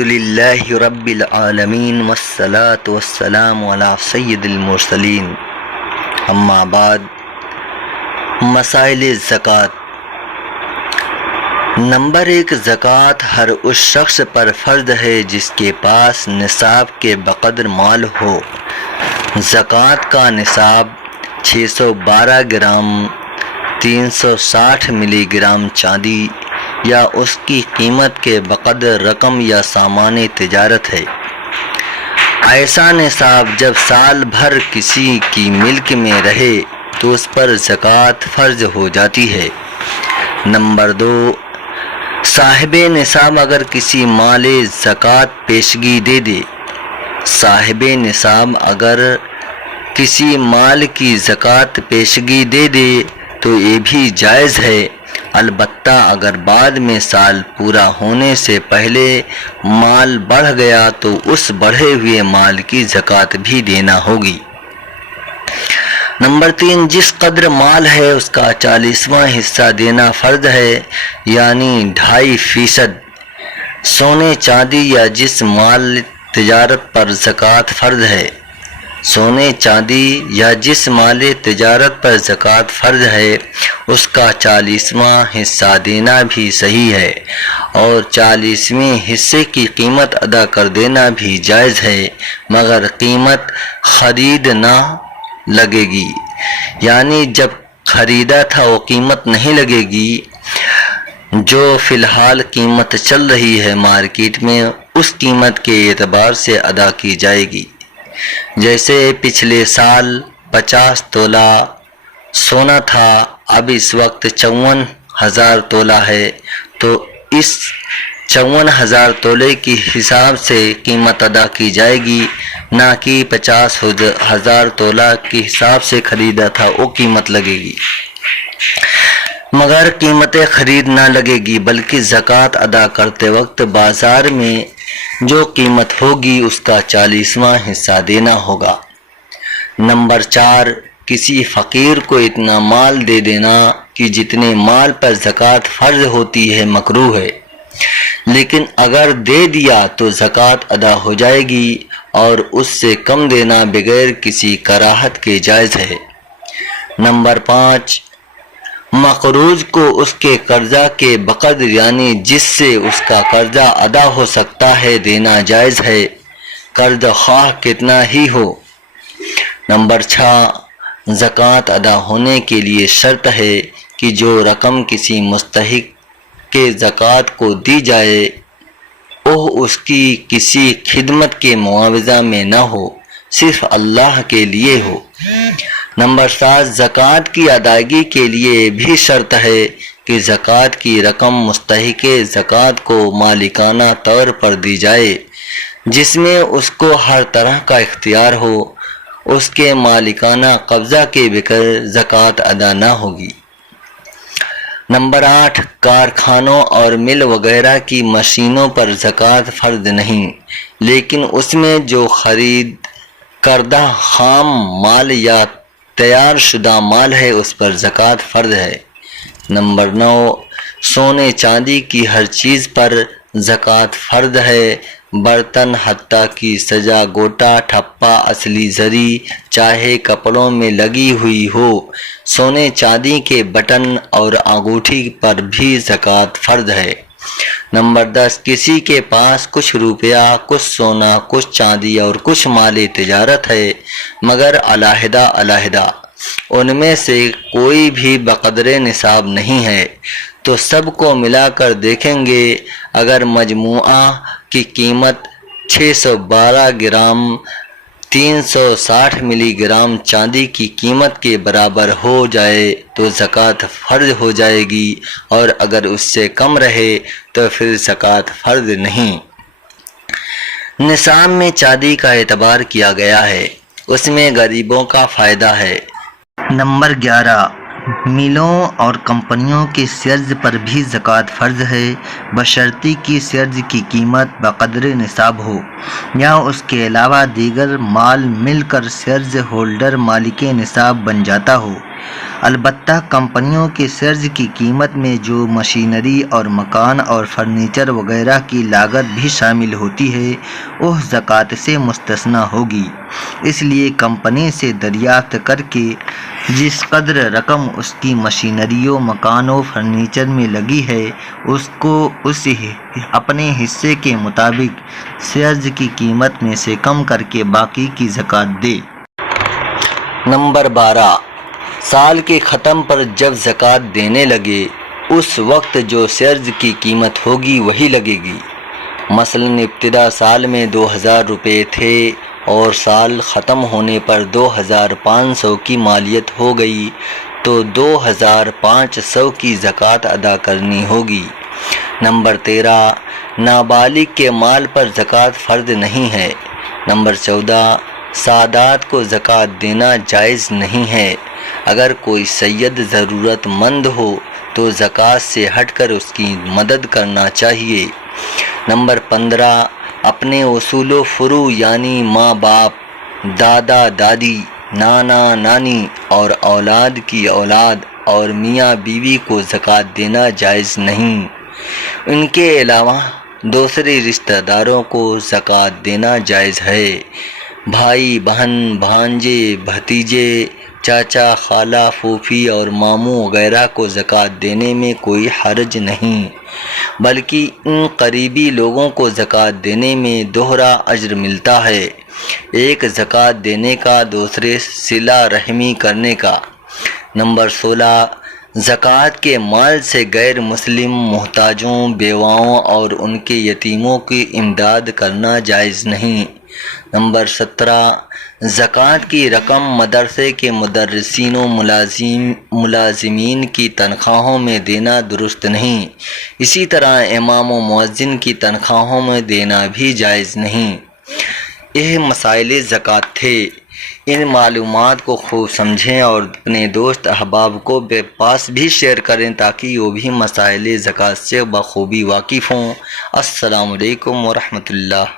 الحمدللہ رب العالمین والصلاة والسلام علی سید المرسلین، اما بعد۔ مسائل زکوٰۃ۔ نمبر 1، زکوٰۃ ہر اس شخص پر فرض ہے جس کے پاس نصاب کے بقدر مال ہو۔ زکوٰۃ کا نصاب 612 گرام 360 ملی گرام چاندی یا اس کی قیمت کے بقدر رقم یا سامان تجارت ہے۔ ایسا نصاب جب سال بھر کسی کی ملک میں رہے تو اس پر زکوٰۃ فرض ہو جاتی ہے۔ نمبر 2، صاحب نصاب اگر کسی مال زکوٰۃ پیشگی دے دے۔ صاحب نصاب اگر کسی مال کی زکوٰۃ پیشگی دے دے تو یہ بھی جائز ہے، البتہ اگر بعد میں سال پورا ہونے سے پہلے مال بڑھ گیا تو اس بڑھے ہوئے مال کی زکوٰۃ بھی دینا ہوگی۔ نمبر 3، جس قدر مال ہے اس کا 40واں حصہ دینا فرض ہے، یعنی 2.5%۔ سونے چاندی یا جس مال تجارت پر زکوٰۃ فرض ہے۔ سونے چاندی یا جس مال تجارت پر زکوٰۃ فرض ہے اس کا 40واں حصہ دینا بھی صحیح ہے، اور 40ویں حصے کی قیمت ادا کر دینا بھی جائز ہے، مگر قیمت خرید نہ لگے گی، یعنی جب خریدا تھا وہ قیمت نہیں لگے گی۔ جو فی الحال قیمت چل رہی ہے مارکیٹ میں اس قیمت کے اعتبار سے ادا کی جائے گی۔ جیسے پچھلے سال 50 تولہ سونا تھا، اب اس وقت 54,000 تولہ ہے، تو اس 54,000 تولے کی حساب سے قیمت ادا کی جائے گی، نہ کہ 50,000 تولہ کے حساب سے خریدا تھا وہ قیمت لگے گی، مگر قیمت خرید نہ لگے گی، بلکہ زکوٰۃ ادا کرتے وقت بازار میں جو قیمت ہوگی اس کا 40واں حصہ دینا ہوگا۔ نمبر 4، کسی فقیر کو اتنا مال دے دینا کہ جتنے مال پر زکوٰۃ فرض ہوتی ہے مکروہ ہے، لیکن اگر دے دیا تو زکوٰۃ ادا ہو جائے گی، اور اس سے کم دینا بغیر کسی کراہت کے جائز ہے۔ نمبر 5، مقروض کو اس کے قرضہ کے بقدر یعنی جس سے اس کا قرضہ ادا ہو سکتا ہے دینا جائز ہے، قرض خواہ کتنا ہی ہو۔ نمبر 6، زکوٰۃ ادا ہونے کے لیے شرط ہے کہ جو رقم کسی مستحق کے زکوٰۃ کو دی جائے وہ اس کی کسی خدمت کے معاوضہ میں نہ ہو، صرف اللہ کے لیے ہو۔ نمبر 7، زکوٰۃ کی ادائیگی کے لیے بھی شرط ہے کہ زکوٰۃ کی رقم مستحق زکوٰۃ کو مالکانہ طور پر دی جائے، جس میں اس کو ہر طرح کا اختیار ہو، اس کے مالکانہ قبضہ کے بغیر زکوٰۃ ادا نہ ہوگی۔ نمبر 8، کارخانوں اور مل وغیرہ کی مشینوں پر زکوٰۃ فرض نہیں، لیکن اس میں جو خرید کردہ خام مال یا تیار شدہ مال ہے اس پر زکوٰۃ فرض ہے۔ نمبر 9، سونے چاندی کی ہر چیز پر زکوٰۃ فرض ہے، برتن حتیٰ کی سجا گوٹا ٹھپا اصلی زری چاہے کپڑوں میں لگی ہوئی ہو، سونے چاندی کے بٹن اور انگوٹھی پر بھی زکوٰۃ فرض ہے۔ نمبر 10، کسی کے پاس کچھ روپیہ، کچھ سونا، کچھ چاندی اور کچھ مال تجارت ہے، مگر علیحدہ علیحدہ ان میں سے کوئی بھی بقدر نصاب نہیں ہے، تو سب کو ملا کر دیکھیں گے، اگر مجموعہ کی قیمت 612 گرام 360 ملی گرام چاندی کی قیمت کے برابر ہو جائے تو زکوٰۃ فرض ہو جائے گی، اور اگر اس سے کم رہے تو پھر زکوٰۃ فرض نہیں۔ نصاب میں چاندی کا اعتبار کیا گیا ہے، اس میں غریبوں کا فائدہ ہے۔ نمبر 11، ملوں اور کمپنیوں کے شیئرز پر بھی زکوٰۃ فرض ہے، بشرطیکہ کہ شیئرز کی قیمت بقدر نصاب ہو، یا اس کے علاوہ دیگر مال مل کر شیئرز ہولڈر مالک نصاب بن جاتا ہو۔ البتہ کمپنیوں کے شیئرز کی قیمت میں جو مشینری اور مکان اور فرنیچر وغیرہ کی لاگت بھی شامل ہوتی ہے وہ زکوٰۃ سے مستثنی ہوگی۔ اس لیے کمپنی سے دریافت کر کے جس قدر رقم اس کی مشینری و مکان و فرنیچر میں لگی ہے اس کو اپنے حصے کے مطابق شیئرز کی قیمت میں سے کم کر کے باقی کی زکوٰۃ دے۔ نمبر 12، سال کے ختم پر جب زکوٰۃ دینے لگے اس وقت جو شیئرز کی قیمت ہوگی وہی لگے گی۔ مثلاً ابتدا سال میں 2000 روپے تھے اور سال ختم ہونے پر 2500 کی مالیت ہو گئی تو 2500 کی زکوٰۃ ادا کرنی ہوگی۔ نمبر 13، نابالغ کے مال پر زکوٰۃ فرض نہیں ہے۔ نمبر 14، سادات کو زکوٰۃ دینا جائز نہیں ہے۔ اگر کوئی سید ضرورت مند ہو تو زکوٰۃ سے ہٹ کر اس کی مدد کرنا چاہیے۔ نمبر 15، اپنے اصول و فروع یعنی ماں باپ، دادا دادی، نانا نانی اور اولاد کی اولاد اور میاں بیوی کو زکوٰۃ دینا جائز نہیں۔ ان کے علاوہ دوسرے رشتہ داروں کو زکوٰۃ دینا جائز ہے۔ بھائی بہن، بھانجے، بھتیجے، چاچا، خالہ، پھوپھی اور ماموں وغیرہ کو زکوٰۃ دینے میں کوئی حرج نہیں، بلکہ ان قریبی لوگوں کو زکوٰۃ دینے میں دوہرا اجر ملتا ہے، ایک زکوٰۃ دینے کا، دوسرے صلہ رحمی کرنے کا۔ نمبر 16، زکوٰۃ کے مال سے غیر مسلم محتاجوں، بیواؤں اور ان کے یتیموں کی امداد کرنا جائز نہیں۔ نمبر 17، زکوٰۃ کی رقم مدرسے کے مدرسین و ملازمین کی تنخواہوں میں دینا درست نہیں، اسی طرح امام و مؤذن کی تنخواہوں میں دینا بھی جائز نہیں۔ یہ مسائل زکوٰۃ تھے۔ ان معلومات کو خوب سمجھیں اور اپنے دوست احباب کو بے پاس بھی شیئر کریں تاکہ وہ بھی مسائل زکوٰۃ سے بخوبی واقف ہوں۔ السلام علیکم ورحمۃ اللہ۔